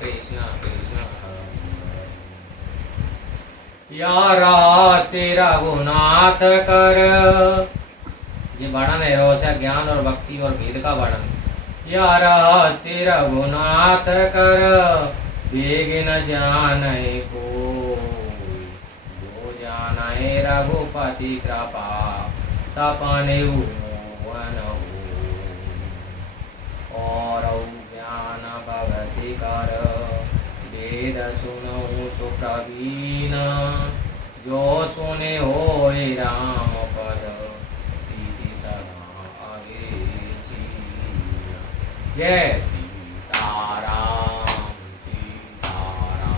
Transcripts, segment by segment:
कृष्ण कृष्ण या से रघुनाथ कर, ये वर्णन है रहस्य ज्ञान और भक्ति और भेद का वर्णन। या रहस्य रघुनाथ कर, वेग न जाने को, जो जाने रघुपति कृपा, सपने और ज्ञान भगति कर, वेद सुनऊ सुप्रवीण, जो सुने होए राम पद, प्रीति सदा आगे चीन। जय सीताराम सीताराम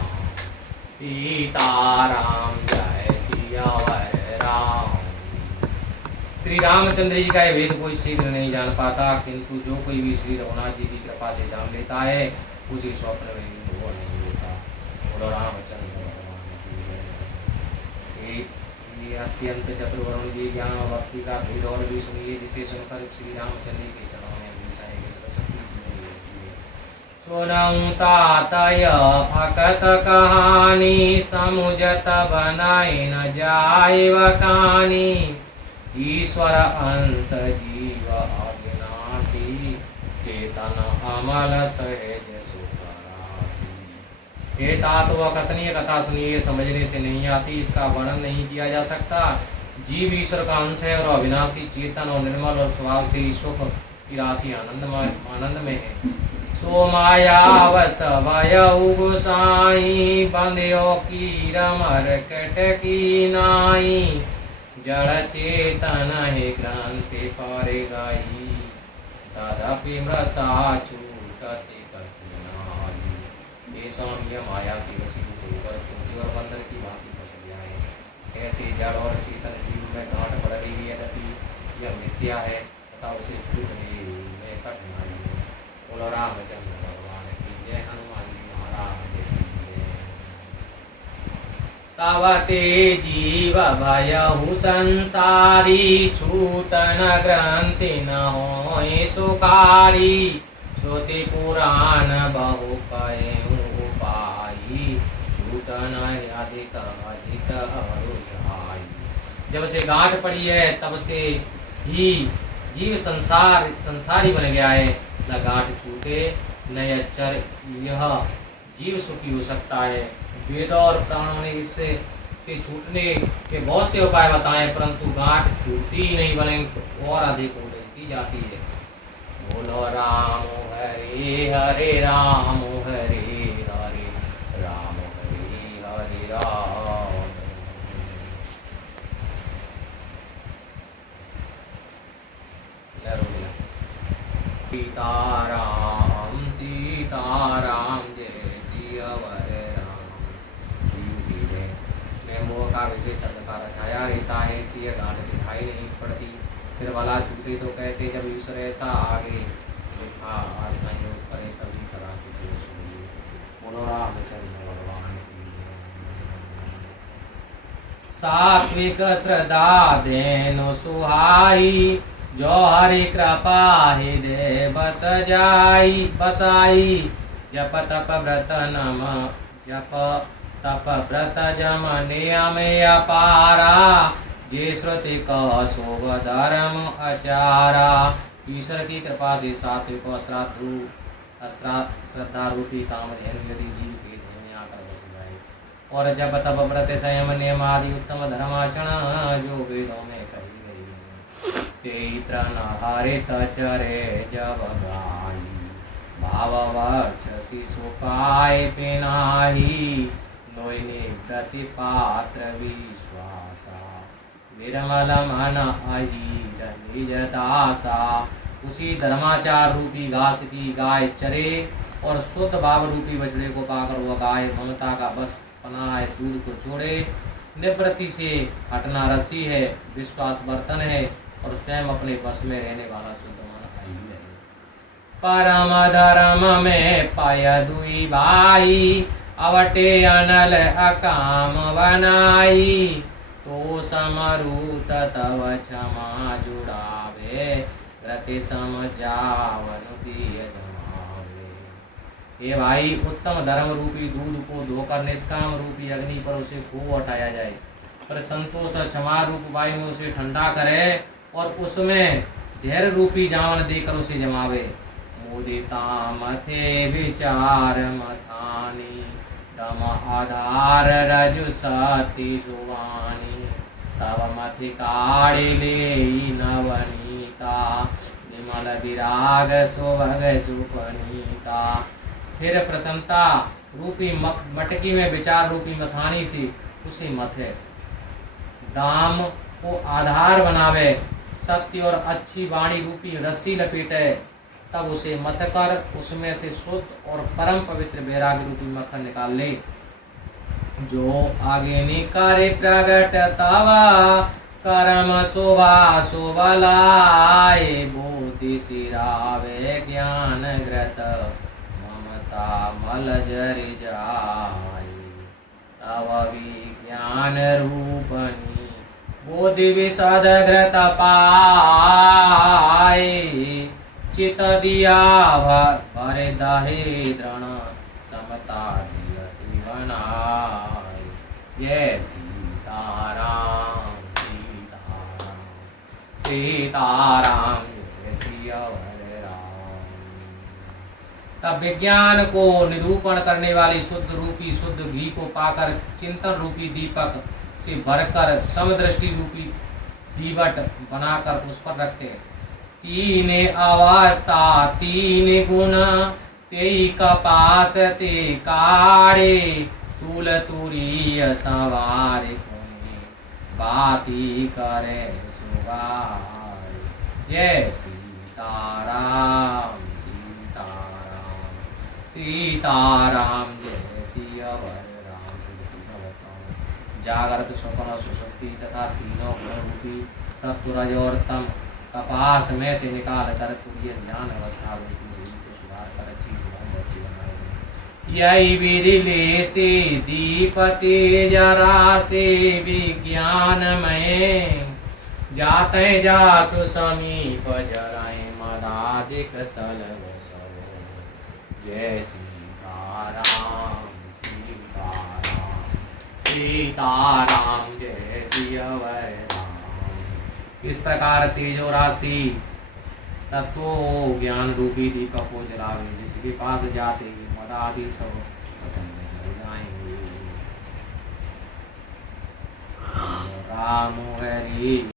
सीताराम, जय सियावर राम। श्री रामचंद्र जी का यह वेद कोई शीघ्र नहीं जान पाता, किंतु जो कोई भी श्री रघुनाथ जी की कृपा से जान लेता है, उसी स्वप्न में भी वो नहीं होता। बोलो रामचंद्र भगवान की जय। ये अत्यंत चतुर्वर्ण जी ज्ञान और भक्ति का भेद और भी सुनिए, जिसे सुनकर श्री रामचंद्र के चरणों में हमेशा एक सरस्वती सुनऊं तातय भगत कहानी, समुझत बनाई न जाय बखानी, ईश्वर अंश जीव अविनाशी, चेतन अमल सहज सुखराशि। हे तात वह कथनीय कथा सुनिए, समझने से नहीं आती, इसका वर्णन नहीं किया जा सकता। जीव ईश्वर का अंश है और अविनाशी, चेतन और निर्मल और स्वभाव से सुख की राशि आनंद में है। सो मायावश भयउ गोसाई, बंध्यो की रमर कटकी नाई, जड़ चेतन हे ग्रंथि पर गई, तदपि मृषा छूटति कठिनाई। ये स्वामी माया से वशीभूत होकर क्रोध और बंधन की भांति फंस गया है। ऐसे जड़ और चेतन जीव में गांठ पड़ रही है, यद्यपि यह मिथ्या है तथा उसे छूटने में कठिनाई है। बोलो रामचंद्र भगवान की जय। हनुमान जी महाराज की जय। तव ते जीव भयहु संसारी, छूटन ग्रंथि न होय सुखारी, श्रुति पुराण बहु कहूँ उपाई, छूटन अधिक अधिक अरु जाई। जब से गांठ पड़ी है तब से ही जीव संसारी बन गया है, न गांठ छूटे न अचर यह जीव सुखी हो सकता है। वेद और प्राणों ने इससे छूटने के बहुत से उपाय बताए, परंतु गांठ छूटती ही नहीं, बल्कि और अधिक उड़ती जाती है। बोलो राम हरे हरे राम हरे हरे राम हरे हरे राम। सीताराम सीताराम, जय सियावर राम। में मोह का विशेष अंधकार छाया रहता है, इसलिए गांठ दिखाई नहीं पड़ती। फिर भला छूटे तो कैसे, जब ईश्वर ऐसा आगे लिखा संयोग करे तभी करा तुझे सुनिए। बोलो रामचंद्र भगवान की। सात्विक श्रद्धा धेनु सुहाई, जो हरि कृपा हृदय बस जाई बसाई। जप तप व्रत नम जप तप व्रत जम नियम अपारा, जे श्रुति कह शोभ धर्म आचारा। ईश्वर की कृपा से सात्विक और श्रद्धा रूपी काम यदि जीव के देह में आकर बस जाए, और जब तप व्रत संयम नियम आदि उत्तम धर्माचरण जो वेदों में कही गई है, तेत्र हरित चरे जब गाई। भाव वक्षसि सुखाय पिनाही, नोइने प्रतिपात्र विश्वासा। निर्मल मन अहीर निज दासा। उसी धर्माचार रूपी घास की गाय चरे और शुद्ध भाव रूपी बछड़े को पाकर वह गाय ममता का बस बनाए दूध को छोड़े। निवृत्ति से हटना रस्सी है, विश्वास बर्तन है, और स्वयं अपने बस में रहने वाला शुद्ध मन अहीर है। परम धर्म में पाय दुई भाई, अवटे अनल अकाम बनाई। तो समरूत तव क्षमा जुड़ावे, रति सम जावन पिय जमावे। हे भाई, उत्तम धर्म रूपी दूध को धोकर निष्काम रूपी अग्नि पर उसे खूब हटाया जाए, पर संतोष क्षमा रूप वायु में उसे ठंडा करे और उसमें धैर्य रूपी जावन देकर उसे जमावे। मुदिता मथे विचार मथानी, दम आधार रजु सती सुवानी, तव मथि काढ़ी ले नवनीता, विमल विराग सुभग सुपनीता। फिर प्रसन्नता रूपी मटकी में विचार रूपी मथानी से उसे मथे, दाम को आधार बनावे, सत्य और अच्छी वाणी रूपी रस्सी लपेटे, तब उसे मथ कर उसमें से शुद्ध और परम पवित्र वैराग्य रूपी मक्खन निकाल ले। जो आगे निकारे प्रगट तवा, कर्म शोभा शोभलाए, बुद्धि सिरावे ज्ञान ग्रत, ममता मल जर जाए, तव विज्ञान रूपनी, बोधि विशद घृत पाए, चित दिया भरे दहे दृण, समता दियति बनाए। जय सीताराम सीताराम सीताराम, जय सियावर राम। तब विज्ञान को निरूपण करने वाली शुद्ध रूपी शुद्ध घी को पाकर चिंतन रूपी दीपक से भरकर समदृष्टि रूपी दीवट बनाकर उस पर रखते। तीन अवस्था तीन गुण, तेई कपास ते काढ़े, तुल तुरीय सवार कुने, बाती करे सुवार। जय सीताराम सीताराम सीताराम, जय सियावर राम। जागृत स्वप्न सुषुप्ति तथा तीनों गुण रूपी सत्व रज और तम कपास में से निकाल कर तुरीय ध्यान अवस्था रूपी देवी को सुधार कर अच्छी मोमबत्ती बनाए। यही विधि ले से दीपते जरा से विज्ञानमय, जाते जासु समीप जराए मदाधिक सलव सव। जय सीताराम सीताराम सीताराम, जय सियावर राम। इस प्रकार तेजो राशि तत्व ज्ञान रूपी दीपक को जलावे, जिसके पास जाते मद आदि सब पतन में जल जाएंगे। राम हरि।